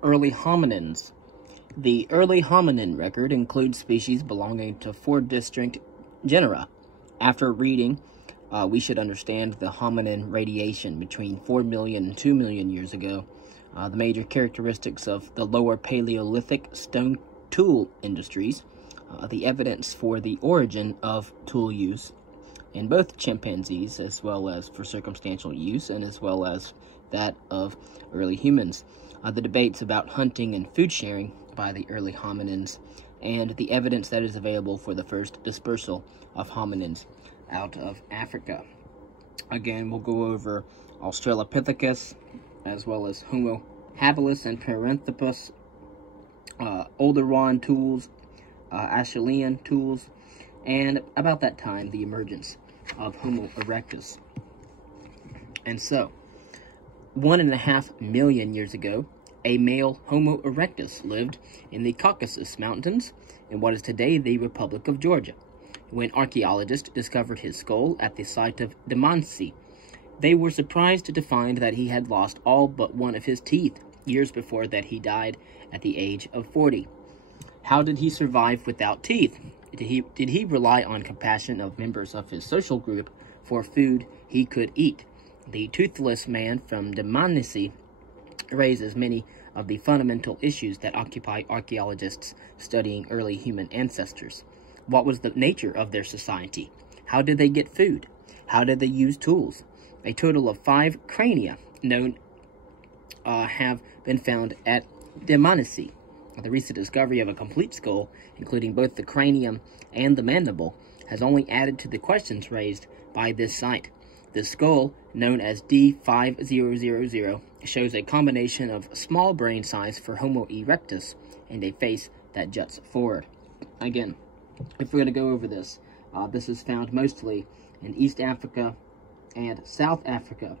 Early hominins. The early hominin record includes species belonging to 4 distinct genera. After reading, we should understand the hominin radiation between 4 million and 2 million years ago, the major characteristics of the lower Paleolithic stone tool industries, the evidence for the origin of tool use in both chimpanzees, as well as for circumstantial use, and as well as that of early humans, the debates about hunting and food sharing by the early hominins, and the evidence that is available for the first dispersal of hominins out of Africa. Again, we'll go over Australopithecus, as well as Homo habilis and Paranthropus, Oldowan tools, Acheulean tools, and about that time, the emergence of Homo erectus. And so, 1.5 million years ago, a male Homo erectus lived in the Caucasus Mountains in what is today the Republic of Georgia. When archaeologists discovered his skull at the site of Dmanisi, they were surprised to find that he had lost all but one of his teeth years before that he died at the age of 40. How did he survive without teeth? Did he rely on compassion of members of his social group for food he could eat? The toothless man from Dmanisi raises many of the fundamental issues that occupy archaeologists studying early human ancestors. What was the nature of their society? How did they get food? How did they use tools? A total of 5 crania have been found at Dmanisi. The recent discovery of a complete skull, including both the cranium and the mandible, has only added to the questions raised by this site. The skull, known as D5000, shows a combination of small brain size for Homo erectus and a face that juts forward. Again, if we're going to go over this, this is found mostly in East Africa and South Africa.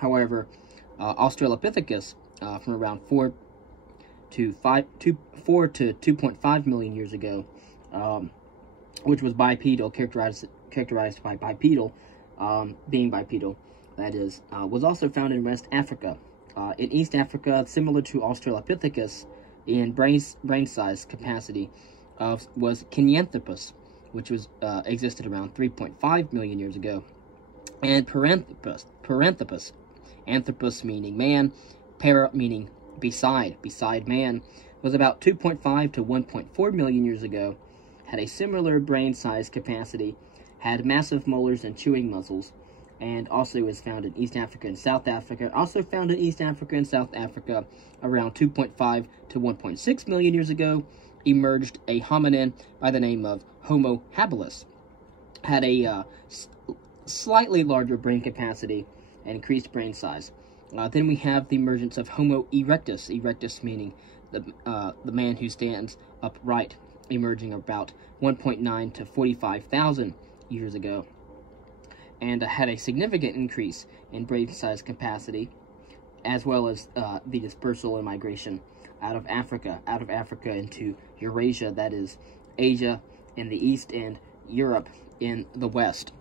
However, Australopithecus, from around 4 to 2.5 million years ago, which was bipedal, characterized by bipedal, being bipedal, that is, was also found in West Africa. In East Africa, similar to Australopithecus in brain size capacity, was Kenyanthropus, which was existed around 3.5 million years ago, and Paranthropus, anthropus meaning man, para meaning beside man, was about 2.5 to 1.4 million years ago, had a similar brain size capacity, had massive molars and chewing muscles, and also is found in East Africa and South Africa. Also found in East Africa and South Africa around 2.5 to 1.6 million years ago, emerged a hominin by the name of Homo habilis. Had a slightly larger brain capacity and increased brain size. Then we have the emergence of Homo erectus, erectus meaning the man who stands upright, emerging about 1.9 to 45,000 years ago, and had a significant increase in brain size capacity, as well as the dispersal and migration out of Africa into Eurasia, that is, Asia in the east and Europe in the west.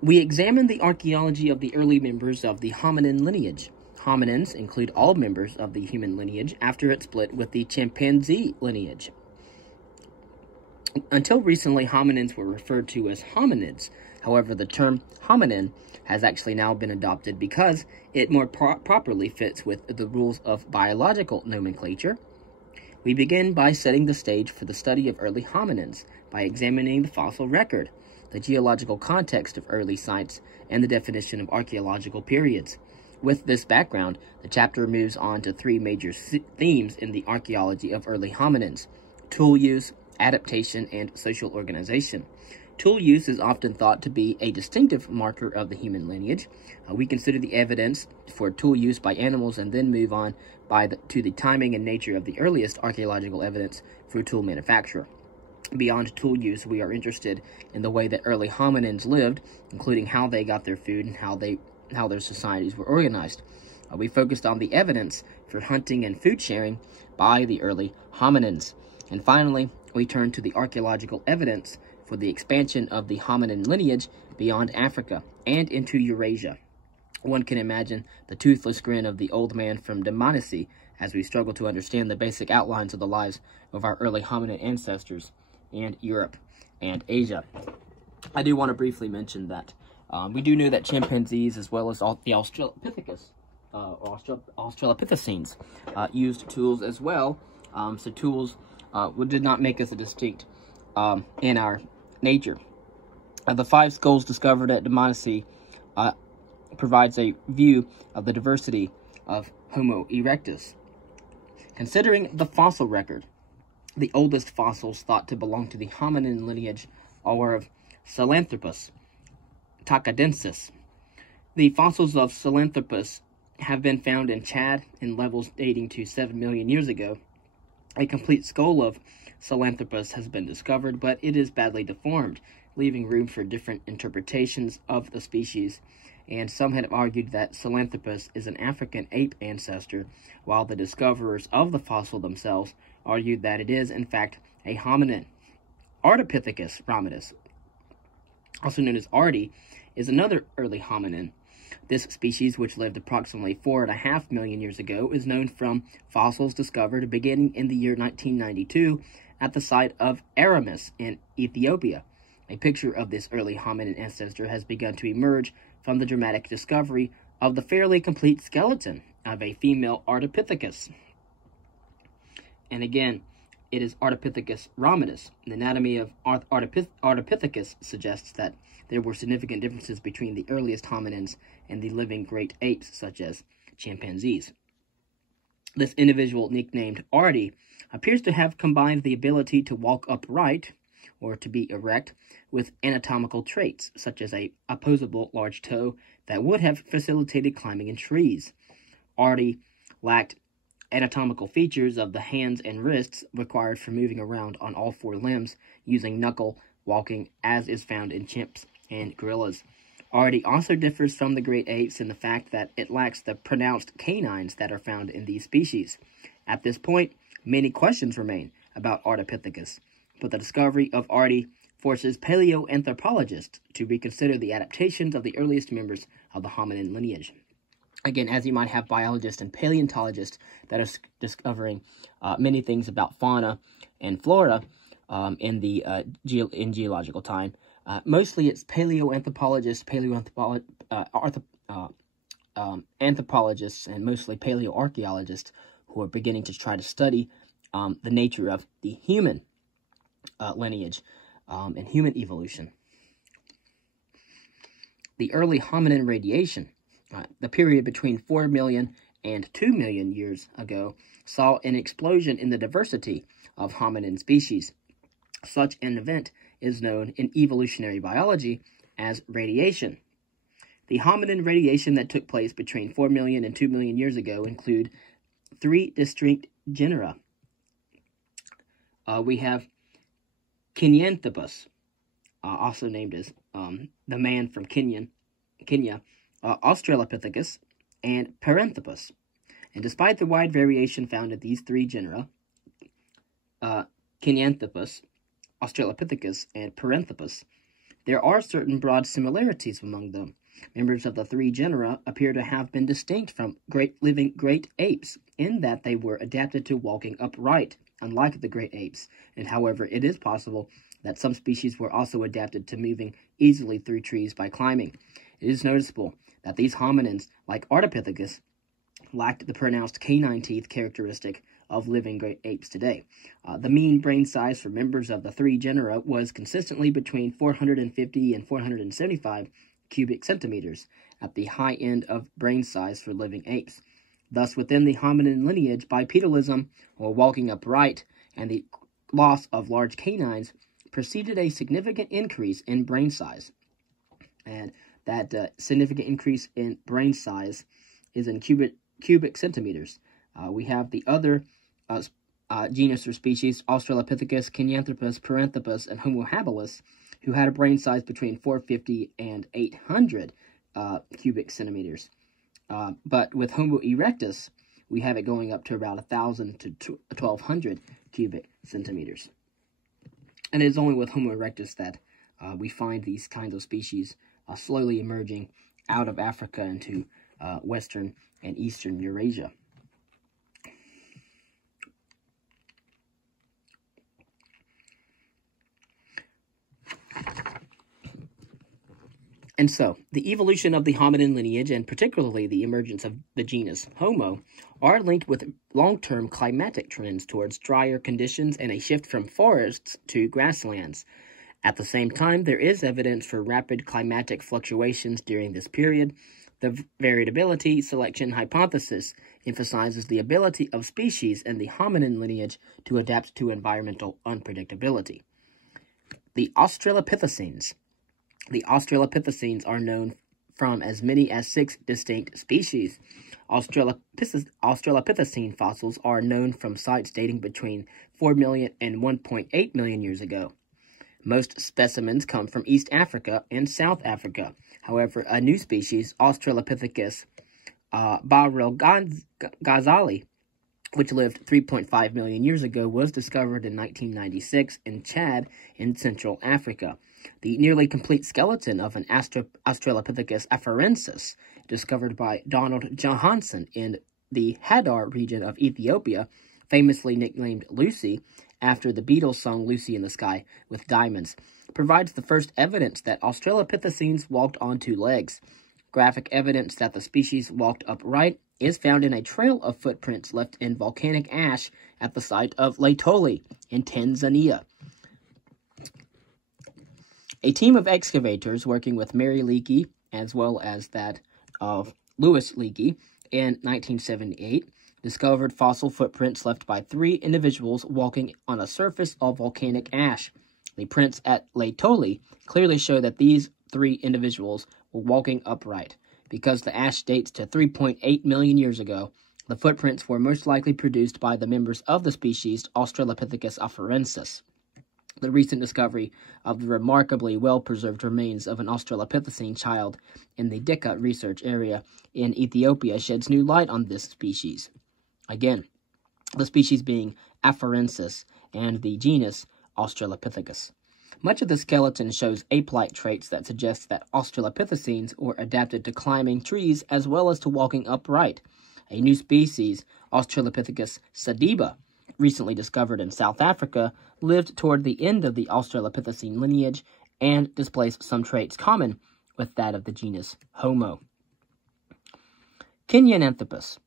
We examine the archaeology of the early members of the hominin lineage. Hominins include all members of the human lineage after it split with the chimpanzee lineage. Until recently, hominins were referred to as hominids. However, the term hominin has actually now been adopted because it more properly fits with the rules of biological nomenclature. We begin by setting the stage for the study of early hominins by examining the fossil record, the geological context of early sites, and the definition of archaeological periods. With this background, the chapter moves on to 3 major themes in the archaeology of early hominins: tool use, adaptation, and social organization. Tool use is often thought to be a distinctive marker of the human lineage. We consider the evidence for tool use by animals and then move on to the timing and nature of the earliest archaeological evidence for tool manufacture. Beyond tool use, we are interested in the way that early hominins lived, including how they got their food and how their societies were organized. We focused on the evidence for hunting and food sharing by the early hominins. And finally, we turn to the archaeological evidence for the expansion of the hominin lineage beyond Africa and into Eurasia. One can imagine the toothless grin of the old man from Dmanisi as we struggle to understand the basic outlines of the lives of our early hominid ancestors in Europe and Asia. I do want to briefly mention that we do know that chimpanzees, as well as the Australopithecus, Australopithecines, used tools as well. So tools did not make us a distinct in our nature. The 5 skulls discovered at Dmanisi provides a view of the diversity of Homo erectus. Considering the fossil record, the oldest fossils thought to belong to the hominin lineage are of Sahelanthropus tacadensis. The fossils of Sahelanthropus have been found in Chad in levels dating to 7 million years ago. A complete skull of Sahelanthropus has been discovered, but it is badly deformed, leaving room for different interpretations of the species, and some have argued that Sahelanthropus is an African ape ancestor, while the discoverers of the fossil themselves argued that it is, in fact, a hominin. Ardipithecus ramidus, also known as Ardi, is another early hominin. This species, which lived approximately 4.5 million years ago, is known from fossils discovered beginning in the year 1992 at the site of Aramis in Ethiopia. A picture of this early hominin ancestor has begun to emerge from the dramatic discovery of the fairly complete skeleton of a female Ardipithecus. And again, it is Ardipithecus ramidus. The anatomy of Ardipithecus suggests that there were significant differences between the earliest hominins and the living great apes, such as chimpanzees. This individual, nicknamed Ardi, appears to have combined the ability to walk upright, or to be erect, with anatomical traits, such as a opposable large toe that would have facilitated climbing in trees. Ardi lacked anatomical features of the hands and wrists required for moving around on all 4 limbs using knuckle walking, as is found in chimps and gorillas. Ardi also differs from the great apes in the fact that it lacks the pronounced canines that are found in these species. At this point, many questions remain about Ardipithecus, but the discovery of Ardi forces paleoanthropologists to reconsider the adaptations of the earliest members of the hominin lineage. Again, as you might have biologists and paleontologists that are discovering many things about fauna and flora in geological time, mostly it's paleoanthropologists, anthropologists, and mostly paleoarchaeologists who are beginning to try to study the nature of the human lineage and human evolution. The early hominin radiation, the period between 4 million and 2 million years ago, saw an explosion in the diversity of hominin species. Such an event is known in evolutionary biology as radiation. The hominin radiation that took place between 4 million and 2 million years ago include 3 distinct genera. We have Kenyanthropus, also named as the man from Kenya, Australopithecus, and Paranthropus. And despite the wide variation found in these 3 genera, Kenyanthropus, Australopithecus, and Paranthropus, there are certain broad similarities among them. Members of the 3 genera appear to have been distinct from living great apes, in that they were adapted to walking upright, unlike the great apes, and however, it is possible that some species were also adapted to moving easily through trees by climbing. It is noticeable that these hominins, like Ardipithecus, lacked the pronounced canine teeth characteristic of living great apes today. The mean brain size for members of the 3 genera was consistently between 450 and 475 cubic centimeters at the high end of brain size for living apes. Thus, within the hominin lineage, bipedalism, or walking upright, and the loss of large canines preceded a significant increase in brain size. And that significant increase in brain size is in cubic centimeters. We have the other genus or species, Australopithecus, Kenyanthropus, Paranthropus, and Homo habilis, who had a brain size between 450 and 800 cubic centimeters. But with Homo erectus, we have it going up to about 1,000 to 1,200 cubic centimeters. And it is only with Homo erectus that we find these kinds of species slowly emerging out of Africa into western and eastern Eurasia. And so, the evolution of the hominin lineage, and particularly the emergence of the genus Homo, are linked with long-term climatic trends towards drier conditions and a shift from forests to grasslands. At the same time, there is evidence for rapid climatic fluctuations during this period. The variability selection hypothesis emphasizes the ability of species in the hominin lineage to adapt to environmental unpredictability. The Australopithecines. The Australopithecines are known from as many as 6 distinct species. Australopithecine fossils are known from sites dating between 4 million and 1.8 million years ago. Most specimens come from East Africa and South Africa. However, a new species, Australopithecus barrel-ghazali, which lived 3.5 million years ago, was discovered in 1996 in Chad in Central Africa. The nearly complete skeleton of an Australopithecus afarensis, discovered by Donald Johanson in the Hadar region of Ethiopia, famously nicknamed Lucy, after the Beatles song Lucy in the Sky with Diamonds, provides the first evidence that Australopithecines walked on 2 legs. Graphic evidence that the species walked upright is found in a trail of footprints left in volcanic ash at the site of Laetoli in Tanzania. A team of excavators working with Mary Leakey, as well as that of Louis Leakey, in 1978, discovered fossil footprints left by 3 individuals walking on a surface of volcanic ash. The prints at Laetoli clearly show that these 3 individuals were walking upright. Because the ash dates to 3.8 million years ago, the footprints were most likely produced by the members of the species Australopithecus afarensis. The recent discovery of the remarkably well-preserved remains of an Australopithecine child in the Dika research area in Ethiopia sheds new light on this species. Again, the species being afarensis and the genus Australopithecus. Much of the skeleton shows ape-like traits that suggest that Australopithecines were adapted to climbing trees as well as to walking upright. A new species, Australopithecus sediba, recently discovered in South Africa, lived toward the end of the Australopithecine lineage and displays some traits common with that of the genus Homo. Kenyananthropus.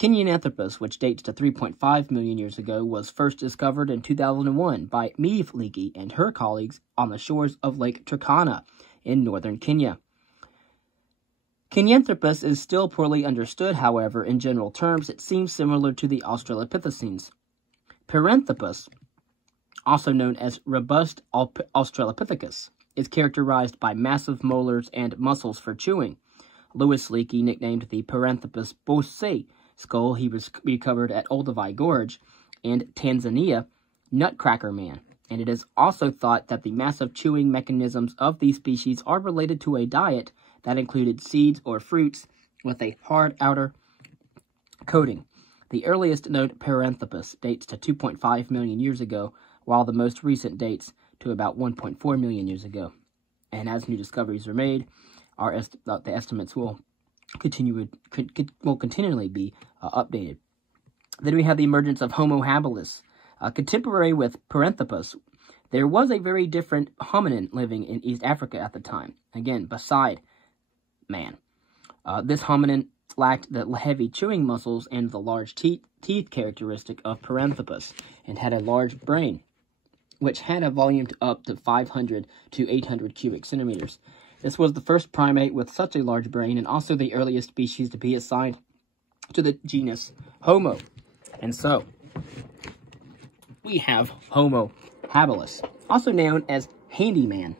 Kenyananthropus, which dates to 3.5 million years ago, was first discovered in 2001 by Meve Leakey and her colleagues on the shores of Lake Turkana in northern Kenya. Kenyanthropus is still poorly understood, however. In general terms, it seems similar to the Australopithecines. Paranthropus, also known as robust Australopithecus, is characterized by massive molars and muscles for chewing. Louis Leakey nicknamed the Paranthropus Bose skull he recovered at Olduvai Gorge and Tanzania Nutcracker Man, and it is also thought that the massive chewing mechanisms of these species are related to a diet that included seeds or fruits with a hard outer coating. The earliest known Paranthropus dates to 2.5 million years ago, while the most recent dates to about 1.4 million years ago. And as new discoveries are made, the estimates will continually be updated. Then we have the emergence of Homo habilis. Contemporary with Paranthropus, there was a very different hominin living in East Africa at the time, again, beside man. This hominin lacked the heavy chewing muscles and the large teeth characteristic of Paranthropus, and had a large brain, which had a volume up to 500 to 800 cubic centimeters. This was the first primate with such a large brain, and also the earliest species to be assigned to the genus Homo. And so, we have Homo habilis, also known as handyman.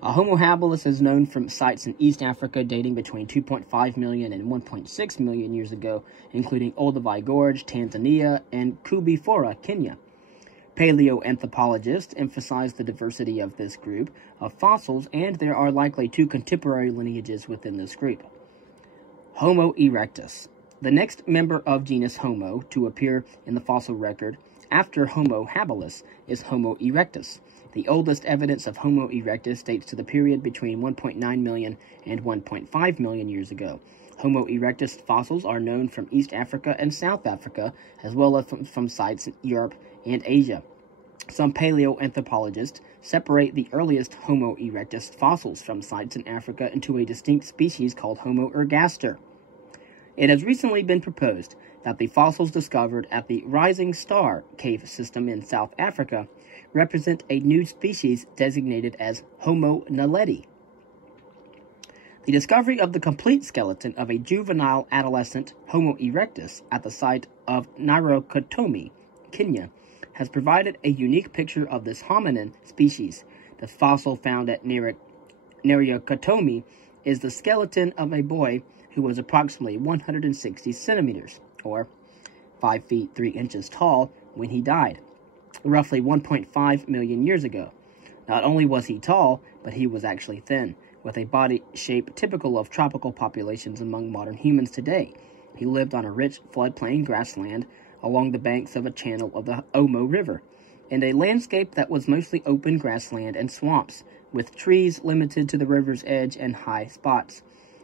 Homo habilis is known from sites in East Africa dating between 2.5 million and 1.6 million years ago, including Olduvai Gorge, Tanzania, and Kubifora, Kenya. Paleoanthropologists emphasize the diversity of this group of fossils, and there are likely 2 contemporary lineages within this group. Homo erectus, the next member of genus Homo to appear in the fossil record after Homo habilis is Homo erectus. The oldest evidence of Homo erectus dates to the period between 1.9 million and 1.5 million years ago. Homo erectus fossils are known from East Africa and South Africa, as well as from sites in Europe and Asia. Some paleoanthropologists separate the earliest Homo erectus fossils from sites in Africa into a distinct species called Homo ergaster. It has recently been proposed that the fossils discovered at the Rising Star cave system in South Africa represent a new species designated as Homo naledi. The discovery of the complete skeleton of a juvenile adolescent Homo erectus at the site of Narokotome, Kenya, has provided a unique picture of this hominin species. The fossil found at Narokotome is the skeleton of a boy who was approximately 160 centimeters, or 5 feet 3 inches tall, when he died, roughly 1.5 million years ago. Not only was he tall, but he was actually thin, with a body shape typical of tropical populations among modern humans today. He lived on a rich floodplain grassland along the banks of a channel of the Omo River, in a landscape that was mostly open grassland and swamps, with trees limited to the river's edge and high spots.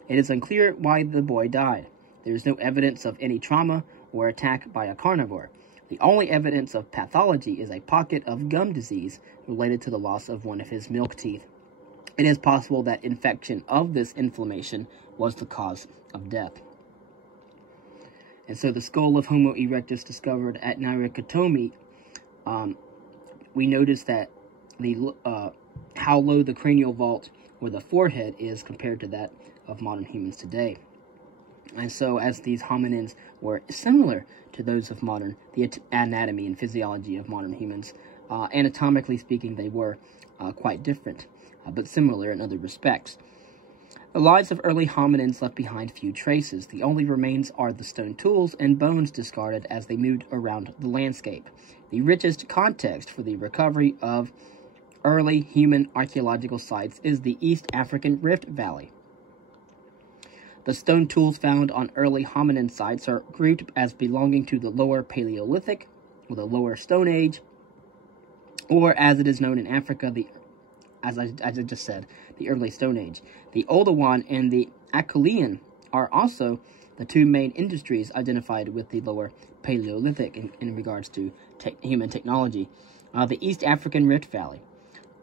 It is unclear why the boy died. There is no evidence of any trauma or attack by a carnivore. The only evidence of pathology is a pocket of gum disease related to the loss of one of his milk teeth. It is possible that infection of this inflammation was the cause of death. And so the skull of Homo erectus discovered at Narokotome, we notice that the how low the cranial vault or the forehead is compared to that of modern humans today. And so as these hominins were similar to those of the anatomy and physiology of modern humans, anatomically speaking, they were quite different, but similar in other respects. The lives of early hominins left behind few traces. The only remains are the stone tools and bones discarded as they moved around the landscape. The richest context for the recovery of early human archaeological sites is the East African Rift Valley. The stone tools found on early hominin sites are grouped as belonging to the Lower Paleolithic, or the Lower Stone Age, or as it is known in Africa, as I just said, the Early Stone Age. The Oldowan and the Acheulean are also the two main industries identified with the Lower Paleolithic in regards to human technology. The East African Rift Valley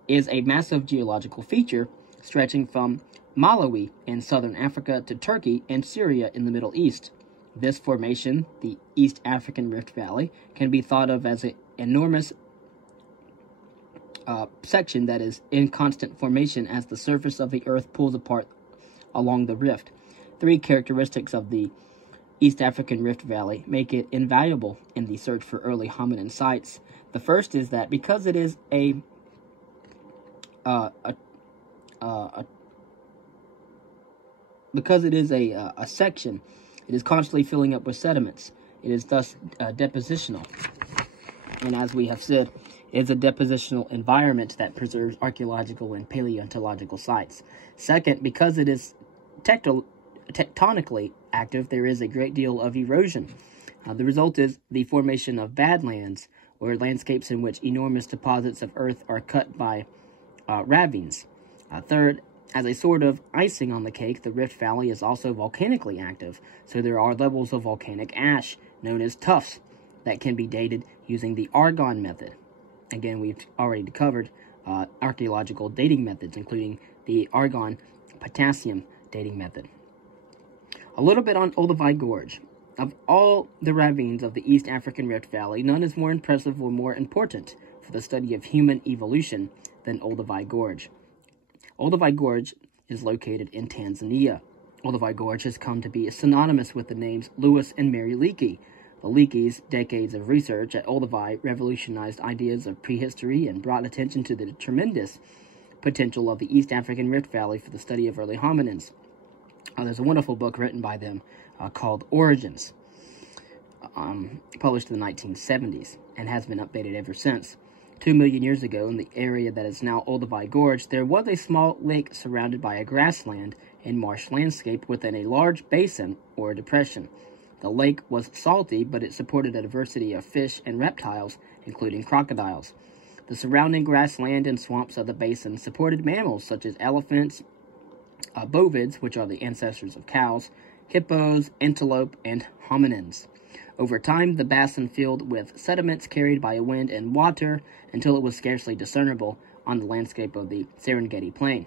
is a massive geological feature stretching from Malawi in southern Africa to Turkey and Syria in the Middle East. This formation, the East African Rift Valley, can be thought of as an enormous section that is in constant formation as the surface of the earth pulls apart along the rift. Three characteristics of the East African Rift Valley make it invaluable in the search for early hominin sites. The first is that because it is a section, it is constantly filling up with sediments. It is thus depositional. And as we have said, it is a depositional environment that preserves archaeological and paleontological sites. Second, because it is tectonically active, there is a great deal of erosion. The result is the formation of badlands, or landscapes in which enormous deposits of earth are cut by ravines. Third, as a sort of icing on the cake, the Rift Valley is also volcanically active, so there are levels of volcanic ash, known as tuffs, that can be dated using the argon method. Again, we've already covered archaeological dating methods, including the argon-potassium dating method. A little bit on Olduvai Gorge. Of all the ravines of the East African Rift Valley, none is more impressive or more important for the study of human evolution than Olduvai Gorge. Olduvai Gorge is located in Tanzania. Olduvai Gorge has come to be synonymous with the names Lewis and Mary Leakey. The Leakeys' decades of research at Olduvai revolutionized ideas of prehistory and brought attention to the tremendous potential of the East African Rift Valley for the study of early hominins. There's a wonderful book written by them called Origins, published in the 1970s, and has been updated ever since. 2 million years ago, in the area that is now Olduvai Gorge, there was a small lake surrounded by a grassland and marsh landscape within a large basin or depression. The lake was salty, but it supported a diversity of fish and reptiles including crocodiles. The surrounding grassland and swamps of the basin supported mammals such as elephants, bovids, which are the ancestors of cows, hippos, antelope, and hominins. Over time, the basin filled with sediments carried by wind and water until it was scarcely discernible on the landscape of the Serengeti Plain.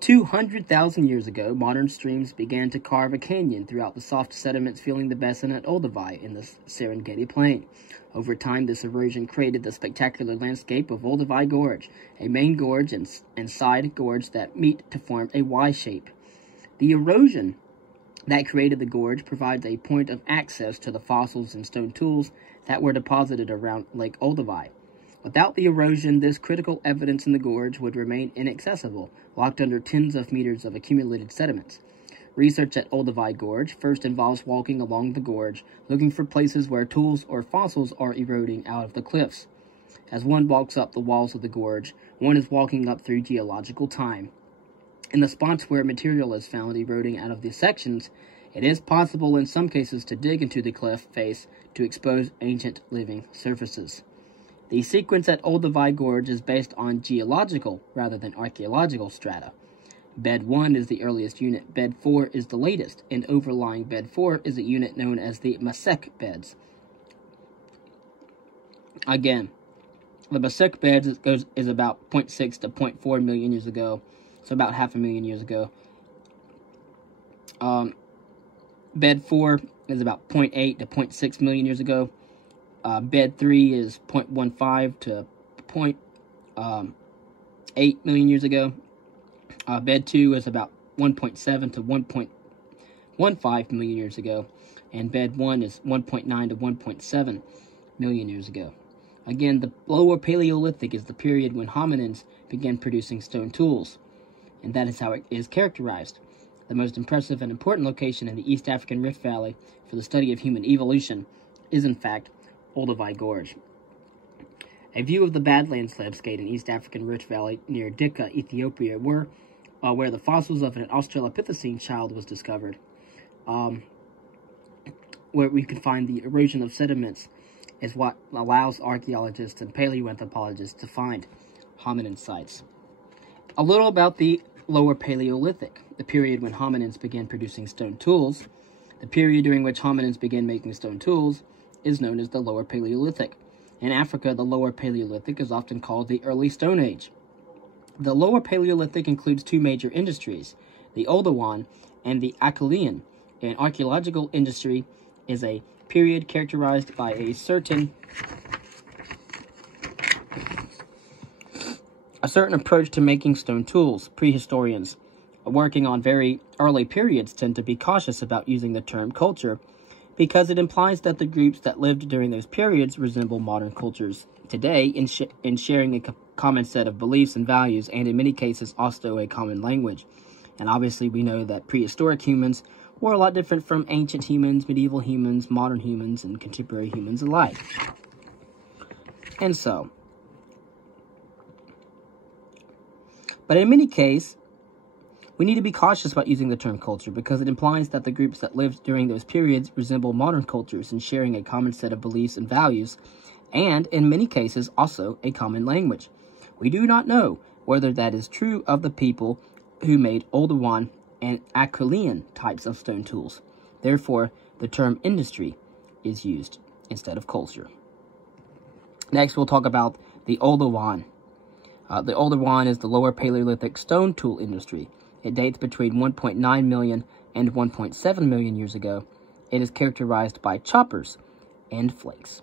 200,000 years ago, modern streams began to carve a canyon throughout the soft sediments filling the basin at Olduvai in the Serengeti Plain. Over time, this erosion created the spectacular landscape of Olduvai Gorge, a main gorge and side gorge that meet to form a Y shape. The erosion that created the gorge provides a point of access to the fossils and stone tools that were deposited around Lake Olduvai. Without the erosion, this critical evidence in the gorge would remain inaccessible, locked under tens of meters of accumulated sediments. Research at Olduvai Gorge first involves walking along the gorge, looking for places where tools or fossils are eroding out of the cliffs. As one walks up the walls of the gorge, one is walking up through geological time. In the spots where material is found eroding out of the sections, it is possible in some cases to dig into the cliff face to expose ancient living surfaces. The sequence at Olduvai Gorge is based on geological rather than archaeological strata. Bed 1 is the earliest unit, Bed 4 is the latest, and overlying Bed 4 is a unit known as the Masek Beds. Again, the Masek Beds is about 0.6 to 0.4 million years ago, so about 500,000 years ago. Bed 4 is about 0.8 to 0.6 million years ago. Bed 3 is 0.15 to 0.8 million years ago. Bed 2 is about 1.7 to 1.15 million years ago. And Bed 1 is 1.9 to 1.7 million years ago. Again, the Lower Paleolithic is the period when hominins began producing stone tools, and that is how it is characterized. The most impressive and important location in the East African Rift Valley for the study of human evolution is, in fact, Olduvai Gorge. A view of the Badlands landscape in East African Rift Valley near Dikka, Ethiopia, where the fossils of an Australopithecine child was discovered, where we can find the erosion of sediments, is what allows archaeologists and paleoanthropologists to find hominin sites. A little about the Lower Paleolithic, the period when hominins began producing stone tools. The period during which hominins began making stone tools is known as the Lower Paleolithic. In Africa, the Lower Paleolithic is often called the Early Stone Age. The Lower Paleolithic includes two major industries, the Oldowan and the Acheulean. An archaeological industry is a period characterized by a certain approach to making stone tools. Prehistorians working on very early periods tend to be cautious about using the term culture because it implies that the groups that lived during those periods resemble modern cultures today in sharing a common set of beliefs and values, and in many cases also a common language. And obviously we know that prehistoric humans were a lot different from ancient humans, medieval humans, modern humans, and contemporary humans alike. And so, but in many cases, we need to be cautious about using the term culture because it implies that the groups that lived during those periods resemble modern cultures in sharing a common set of beliefs and values, and in many cases also a common language. We do not know whether that is true of the people who made Oldowan and Acheulean types of stone tools. Therefore, the term industry is used instead of culture. Next, we'll talk about the Oldowan. The Oldowan is the Lower Paleolithic stone tool industry. It dates between 1.9 million and 1.7 million years ago. It is characterized by choppers and flakes.